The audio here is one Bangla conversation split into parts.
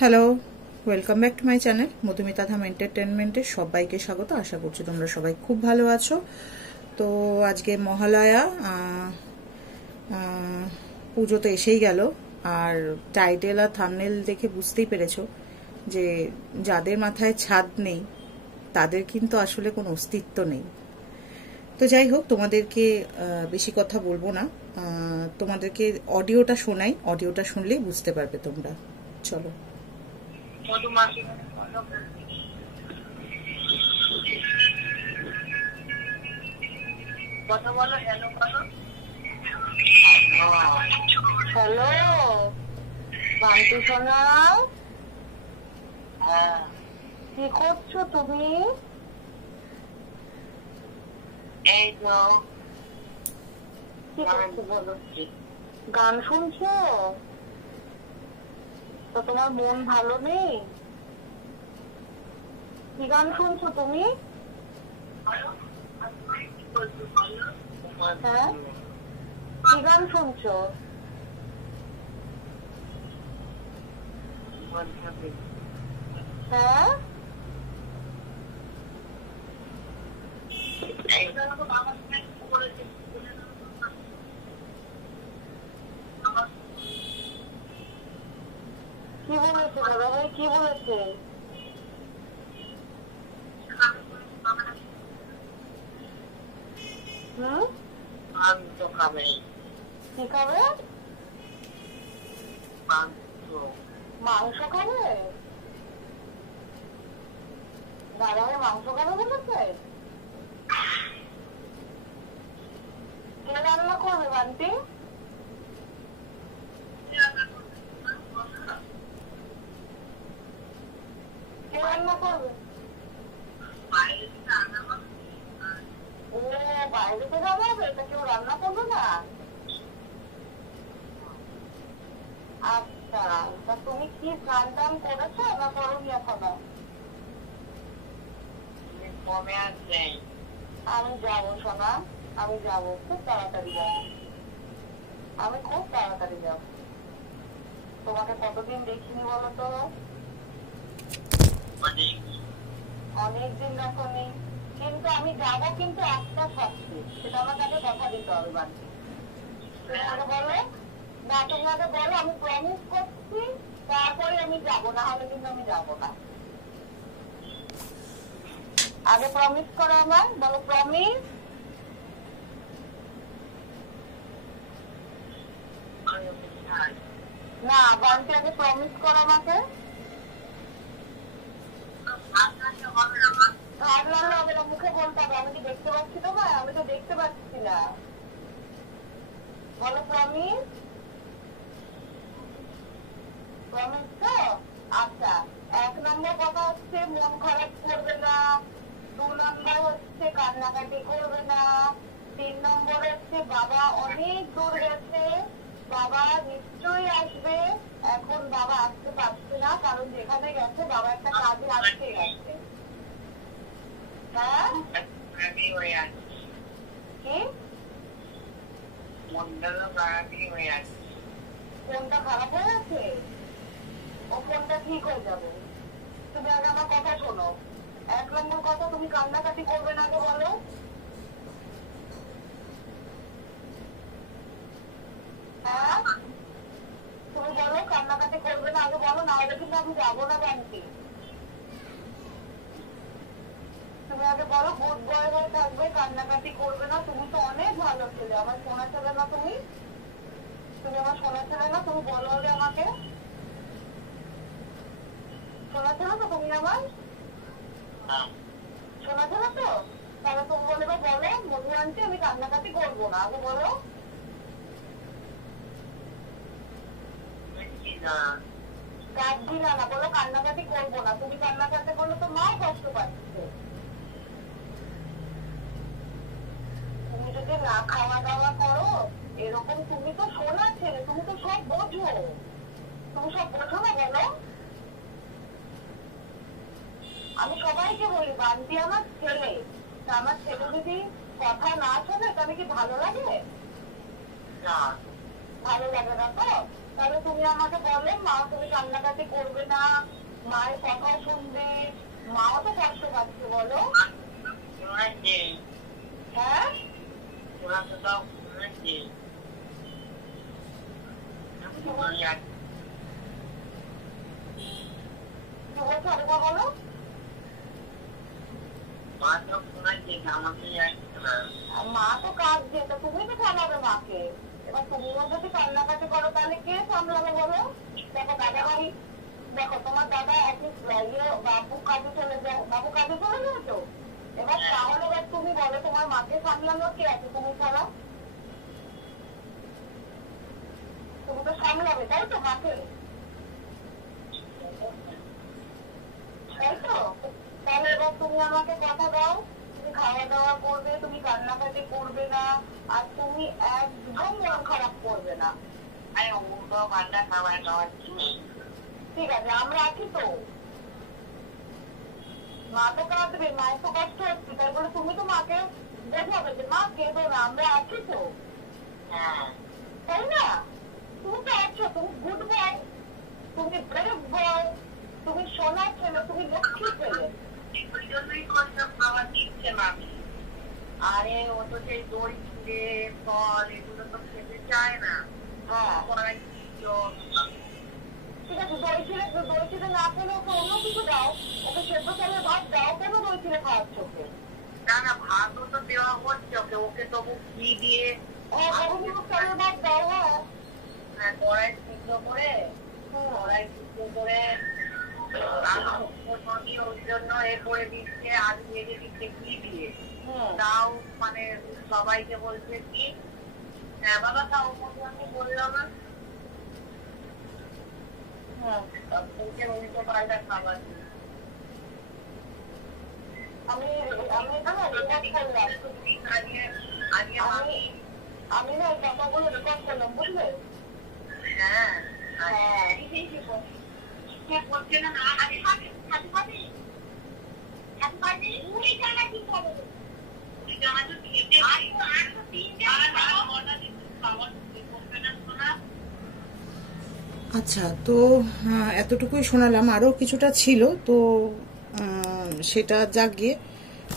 Hello, welcome back to my channel Madhumita Dham এন্টারটেনমেন্টের সবাইকে স্বাগত। আশা করছি তোমরা সবাই খুব ভালো আছো। তো আজকে মহালয়া, পুজো তো এসেই গেল। আর টাইটেল আর থাম্বনেল দেখে বুঝতেই পেরেছো যে যাদের মাথায় ছাদ নেই তাদের কিন্তু আসলে কোনো অস্তিত্ব নেই। তো যাই হোক, তোমাদেরকে বেশি কথা বলবো না, তোমাদেরকে অডিওটা শোনাই। অডিওটা শুনলেই বুঝতে পারবে তোমরা। চলো। কথা বলো। হ্যালো বলো। হ্যালো বান্টি সোনা, কি করছো তুমি? এই তো কি করছো বলো। গান শুনছো? তো তোমার মন ভালো নেই? কি গান শুনছো তুমি? হ্যাঁ, কি গান শুনছো? হ্যাঁ, কি বলেছে দাদা ভাই, কি বলেছে? কি খাবে? মাংস খাবে? দাদা ভাই মাংস খাবে বলেছে? কে রান্না করবে বান্টি? কে রান্না করবে? ও, বাইরে থেকে যাবে? এটা কেউ রান্না করবে না? আচ্ছা, তা তুমি কি স্নান টান করেছো না করোনি এখনো? আমি যাবো সোনা, আমি যাবো, খুব তাড়াতাড়ি যাবো। আমি খুব তাড়াতাড়ি যাবো। তোমাকে কতদিন দেখিনি বলো তো? অনেকদিন দেখনি, কিন্তু আমি যাবো, কিন্তু একটা শর্তে, সেটা আমার কাছে কথা দিতে হবে বাড়ি। তুমি আগে বলো না, তুমি আগে বলো, আমি প্রমিস করছি, তারপরে আমি যাবো, না হলে কিন্তু আমি যাবো না। আগে প্রমিস করো আমার, বলো প্রমিস। না বাড়িতে আগে প্রমিস করো আমাকে। ঘাট লাগলে হবে না, মুখে বলতে হবে। আমি কি দেখতে পাচ্ছি তোমার? আমি তো দেখতে পাচ্ছি না। বলো প্রমিস। প্রমিস তো? আচ্ছা, 1 নম্বর কথা হচ্ছে মন খারাপ করবে না। 2 নম্বর হচ্ছে কান্নাকাটি করবে না। 3 নম্বর হচ্ছে বাবা অনেক দূর গেছে, বাবা নিশ্চয়ই আসবে। এখন বাবা আসতে পারছে না, কারণ যেখানে গেছে বাবা একটা কাজে আসতে গেছে। হ্যাঁ, কি? ফোনটা খারাপ হয়ে গেছে? ও ফোনটা ঠিক হয়ে যাবে। তুমি আগে আমার কথা শোনো। 1 নম্বর কথা, তুমি কান্নাকাটি করবে না, আগে বলো। হ্যাঁ, তুমি বলো কান্নাকাটি করবে না, আগে বলো, না হলে কিন্তু আমি যাবো না ব্যাংকে। তুমি আগে বলো, গুড বয় হয়ে থাকবে, কান্নাকাটি করবে না। তুমি তো অনেক ভালো ছেলে, আমার সোনা ছেলে না তুমি? তুমি আমার সোনা ছেলে না? তুমি বলো আগে আমাকে, সোনা ছেলে তো তুমি আমার? সোনা ছেলে তো? তাহলে তুমি বলে বলো, মধু আনছি, আমি কান্নাকাটি করবো না, আগে বলো। কাঁদছি না, না বলো কান্নাকাটি করবো না। তুমি কান্নাকাটি করলে তো মাও কষ্ট পাচ্ছে। তুমি যদি না খাওয়া দাওয়া করো এরকম, তুমি তো সোনা ছেলে, তুমি তো সব বোঝো। তুমি সব বোঝো না বলো? আমি সবাইকে বলি বান্টি আমার ছেলে, তা আমার ছেলে যদি কথা না শোনে, তাহলে কি ভালো লাগে? ভালো লাগে না তো? তাহলে তুমি আমাকে বলো, মা তুমি কান্নাকাটি করবে না, মায়ের কথা শুনবে, মাও তো কষ্ট পাচ্ছে, বলো। হ্যাঁ, বলো। মা তো কাঁদছে, তো তুমি তো সামলাবে মাকে। এবার তুমিও যদি কান্নাকাটি করো তাহলে কে সামলাবে বলো? দেখো দাদা বাড়ি, দেখো তোমার দাদা বাবু কাজে চলে যায়, বাবু কাজে চলে যায় তো। এবার তাহলে এবার তুমি বলো, তোমার মাকে সামলানো কে আছে তুমি ছাড়া? তুমি তো সামলাবে, তাই তো মাকে, তাই তো? তাহলে এবার তুমি আমাকে কথা দাও, তুমি খাওয়া দাওয়া করবে, তুমি কান্নাকাটি করবে না, আর তুমি একদম মন খারাপ করবে না। ঠিক আছে, আমরা আছি তো। মা তো কাঁদবে, মায়ের তো কষ্ট হচ্ছে, তাই বলে তুমি তো মাকে বোঝাবে যে মা কেঁদো না, আমরা আছি তো, তাই না? তুমি তো আছো, তুমি গুড বয়, তুমি ব্রেভ বয়, তুমি সোনার ছেলে, তুমি লক্ষ্মী ছেলে। ওই জন্যই কষ্ট খাওয়া দিচ্ছে মামি। আরে ও তো সেই দই চিড়ে ফল এগুলো তো খেতে চায় না। হ্যাঁ, ঠিক আছে, দই চিড়ে না খেলে ওকে অন্য কিছু দাও, ওকে সেদ্ধ চালের ভাত দাও, কেন দই চিড়ে খাওয়াচ্ছ ওকে? না না, ভাতও তো দেওয়া হচ্ছে ওকে, ওকে তবু ঘি দিয়ে চালের ভাত দাও। হ্যাঁ, কড়াই সিদ্ধ করে ওই জন্য এ করে দিচ্ছে, আলু ভেজে দিচ্ছে ঘি দিয়ে। তাও মানে সবাইকে বলছে কি, হ্যাঁ বাবা তাও আমি বললাম না। আমি না এই কথাগুলো রেকর্ড করলাম, বুঝলে? হ্যাঁ হ্যাঁ, বলছে না আচ্ছা, তো এতটুকুই শোনালাম, আরও কিছুটা ছিল তো সেটা যাক গিয়ে।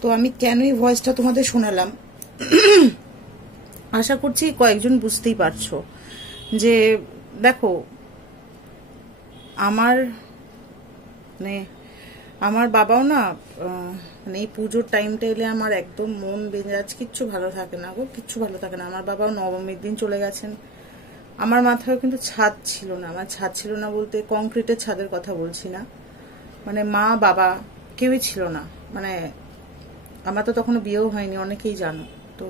তো আমি কেন এই ভয়েসটা তোমাদের শোনালাম, আশা করছি কয়েকজন বুঝতেই পারছো। যে দেখো, আমার বাবাও না, মানে এই পুজোর টাইমটা এলে আমার একদম মন মেজাজ কিচ্ছু ভালো থাকে না গো, কিচ্ছু ভালো থাকে না। আমার বাবাও নবমীর দিন চলে গেছেন। আমার মাথায় কিন্তু ছাদ ছিল না, আমার ছাদ ছিল না বলতে কংক্রিটের ছাদের কথা বলছি না, মানে মা বাবা কেউই ছিল না। মানে আমার তো তখনও বিয়েও হয়নি, অনেকেই জানো তো।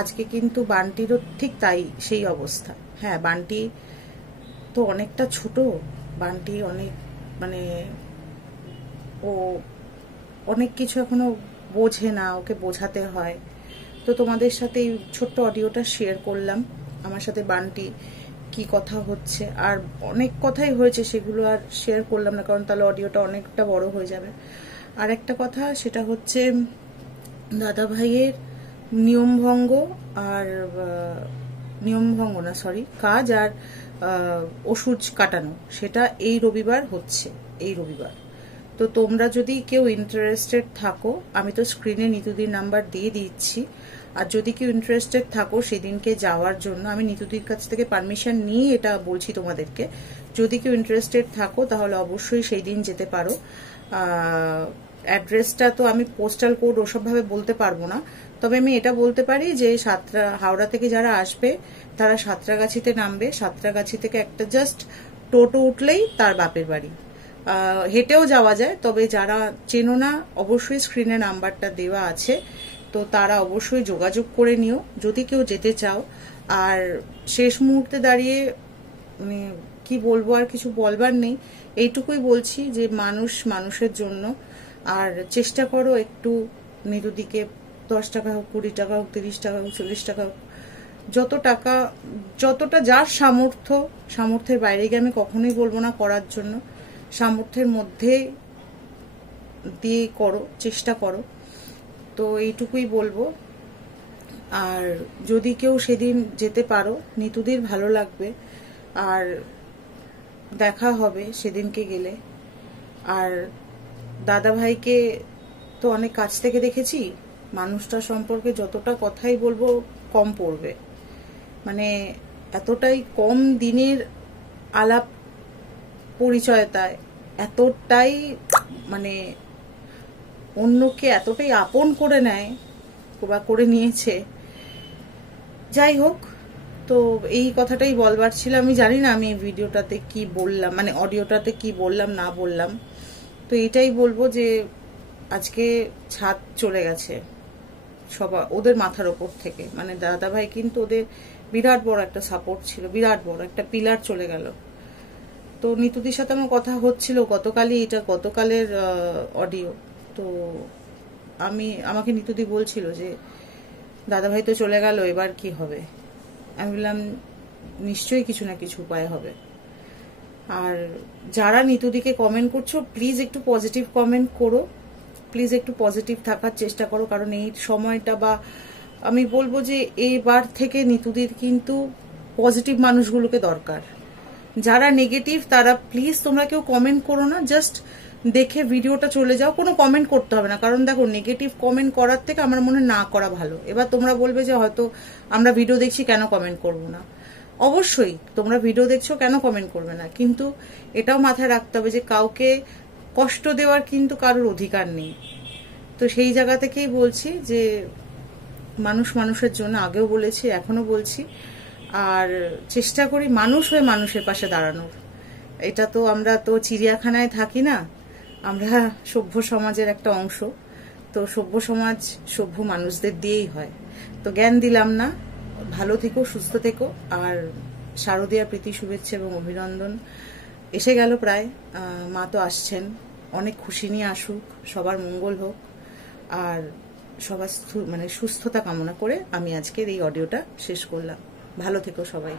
আজকে কিন্তু বান্টিরও ঠিক তাই, সেই অবস্থা। হ্যাঁ, বান্টি তো অনেকটা ছোট, বান্টি অনেক মানে ও অনেক কিছু এখনো বোঝে না, ওকে বোঝাতে হয়। তো তোমাদের সাথে এই ছোট্ট অডিওটা শেয়ার করলাম, আমার সাথে বান্টি কি কথা হচ্ছে। আর অনেক কথাই হয়েছে, সেগুলো আর শেয়ার করলাম না, কারণ তাহলে অডিওটা অনেকটা বড় হয়ে যাবে। আর একটা কথা, সেটা হচ্ছে দাদা ভাইয়ের নিয়মভঙ্গ না সরি, কাজ আর ওষুধ কাটানো, সেটা এই রবিবার হচ্ছে, এই রবিবার। তো তোমরা যদি কেউ ইন্টারেস্টেড থাকো, আমি তো স্ক্রিনে নিতুদির নাম্বার দিয়ে দিচ্ছি, আর যদি কেউ ইন্টারেস্টেড থাকো সেদিনকে যাওয়ার জন্য, আমি নিতুদির কাছ থেকে পারমিশন নিয়ে এটা বলছি তোমাদেরকে, যদি কেউ ইন্টারেস্টেড থাকো তাহলে অবশ্যই সেই দিন যেতে পারো। অ্যাড্রেসটা তো আমি পোস্টাল কোড ওসবভাবে বলতে পারবো না, তবে আমি এটা বলতে পারি যে হাওড়া থেকে যারা আসবে তারা সাঁতরাগাছিতে নামবে, সাঁতরাগাছি থেকে একটা জাস্ট টোটো উঠলেই তার বাপের বাড়ি। হেঁটেও যাওয়া যায়, তবে যারা চেনো না অবশ্যই স্ক্রিনে নাম্বারটা দেওয়া আছে, তো তারা অবশ্যই যোগাযোগ করে নিও যদি কেউ যেতে চাও। আর শেষ মুহূর্তে দাঁড়িয়ে মানে কি বলবো, আর কিছু বলবার নেই, এইটুকুই বলছি যে মানুষ মানুষের জন্য। আর চেষ্টা করো একটু নিতুদিকে 10 টাকা হোক, 20 টাকা হোক, 30 টাকা হোক, 40 টাকা হোক, যতটা যার সামর্থ্যের বাইরে গিয়ে আমি কখনোই বলবো না করার জন্য, সামর্থ্যের মধ্যে দিয়ে করো, চেষ্টা করো। তো এইটুকুই বলবো। আর যদি কেউ সেদিন যেতে পারো, নিতুদির ভালো লাগবে। আর দেখা হবে সেদিনকে গেলে। আর দাদা ভাইকে তো অনেক কাছ থেকে দেখেছি, মানুষটা সম্পর্কে যতটা কথাই বলবো কম পড়বে, মানে এতটাই কম দিনের আলাপ পরিচয়তায় এতটাই মানে অন্যকে এতটাই আপন করে নেয় বা করে নিয়েছে। যাই হোক, তো এই কথাটাই বলবার ছিল। আমি জানি না আমি ভিডিওটাতে কি বললাম, মানে অডিওটাতে কি বললাম না বললাম। তো এটাই বলবো যে আজকে ছাদ চলে গেছে সবার ওদের মাথার ওপর থেকে, মানে দাদা ভাই কিন্তু ওদের বিরাট বড় একটা সাপোর্ট ছিল, বিরাট বড় একটা পিলার চলে গেল। তো নিতুদির সাথে আমার কথা হচ্ছিল গতকালই, এটা গতকালের অডিও। তো আমাকে নিতুদি বলছিল যে দাদা ভাই তো চলে গেল, এবার কি হবে। আমি বললাম নিশ্চয়ই কিছু না কিছু উপায় হবে। আর যারা নিতুদিকে কমেন্ট করছো, প্লিজ একটু পজিটিভ কমেন্ট করো, প্লিজ একটু পজিটিভ থাকার চেষ্টা করো, কারণ এই সময়টা বা আমি বলবো যে এবার থেকে নিতুদির কিন্তু পজিটিভ মানুষগুলোকে দরকার। যারা নেগেটিভ তারা প্লিজ তোমরা কেউ কমেন্ট করো না, জাস্ট দেখে ভিডিওটা চলে যাও, কোনো কমেন্ট করতে হবে না। কারণ দেখো, নেগেটিভ কমেন্ট করার থেকে আমার মনে না করা ভালো। এবার তোমরা বলবে যে হয়তো আমরা ভিডিও দেখছি কেন কমেন্ট করব না, অবশ্যই তোমরা ভিডিও দেখছো কেন কমেন্ট করবে না, কিন্তু এটাও মাথায় রাখতে হবে যে কাউকে কষ্ট দেওয়ার কিন্তু কারোর অধিকার নেই। তো সেই জায়গা থেকেই বলছি যে মানুষ মানুষের জন্য, আগেও বলেছি এখনো বলছি, আর চেষ্টা করি মানুষ হয়ে মানুষের পাশে দাঁড়ানোর। এটা তো আমরা তো চিড়িয়াখানায় থাকি না, আমরা সভ্য সমাজের একটা অংশ। তো সভ্য সমাজ সভ্য মানুষদের দিয়েই হয়। তো জ্ঞান দিলাম না, ভালো থেকো, সুস্থ থেকো। আর শারদীয়া প্রীতি শুভেচ্ছা এবং অভিনন্দন। এসে গেল প্রায়, মা তো আসছেন, অনেক খুশি নিয়ে আসুক, সবার মঙ্গল হোক, আর সবার মানে সুস্থতা কামনা করে আমি আজকের এই অডিওটা শেষ করলাম। ভালো থেকো সবাই।